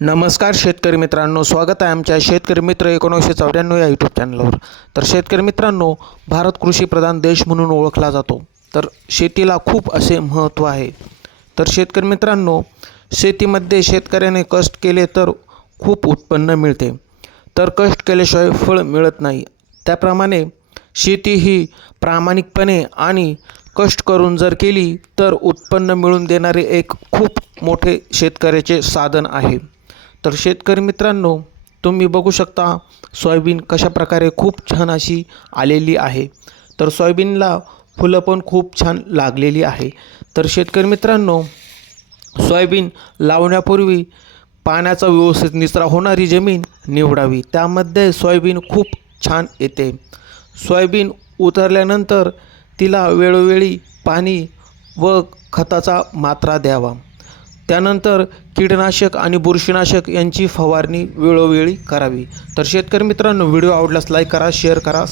नमस्कार शेतकरी मित्रांनो, स्वागत आहे आमच्या शेतकरी मित्र 1994 या यूट्यूब चॅनलवर। तर शेतकरी मित्रांनो, भारत कृषीप्रधान देश म्हणून ओळखला जातो। तर शेतीला खूप असे महत्त्व आहे। तर शेतकरी मित्रांनो, शेतीमध्ये शेतकऱ्याने कष्ट केले तर खूप उत्पन्न मिळते, तर कष्ट केल्याशिवाय फळ मिळत नाही। त्याप्रमाणे शेती ही प्रामाणिकपणे आणि कष्ट करून जर केली तर उत्पन्न मिळवून देणारे एक खूप मोठे शेतकऱ्याचे साधन आहे। तर शेतकरी मित्रांनो, तुम्ही बघू शकता सोयाबीन कशा प्रकारे खूप छान अशी आलेली आहे। तर सोयाबीनला फुलं पण खूप छान लागलेली आहे। तर शेतकरी मित्रांनो, सोयाबीन लावण्यापूर्वी पाण्याचा व्यवस्थित निचरा होणारी जमीन निवडावी, त्यामध्ये सोयाबीन खूप छान येते। सोयाबीन उतरल्यानंतर तिला वेळोवेळी पाणी व खताचा मात्रा द्यावा। त्यानंतर कीटकनाशक आणि बुरशीनाशक यांची फवारणी वेळोवेळी करावी। तर शेतकरी मित्रांनो, व्हिडिओ आवडल्यास लाईक करा, शेअर करा।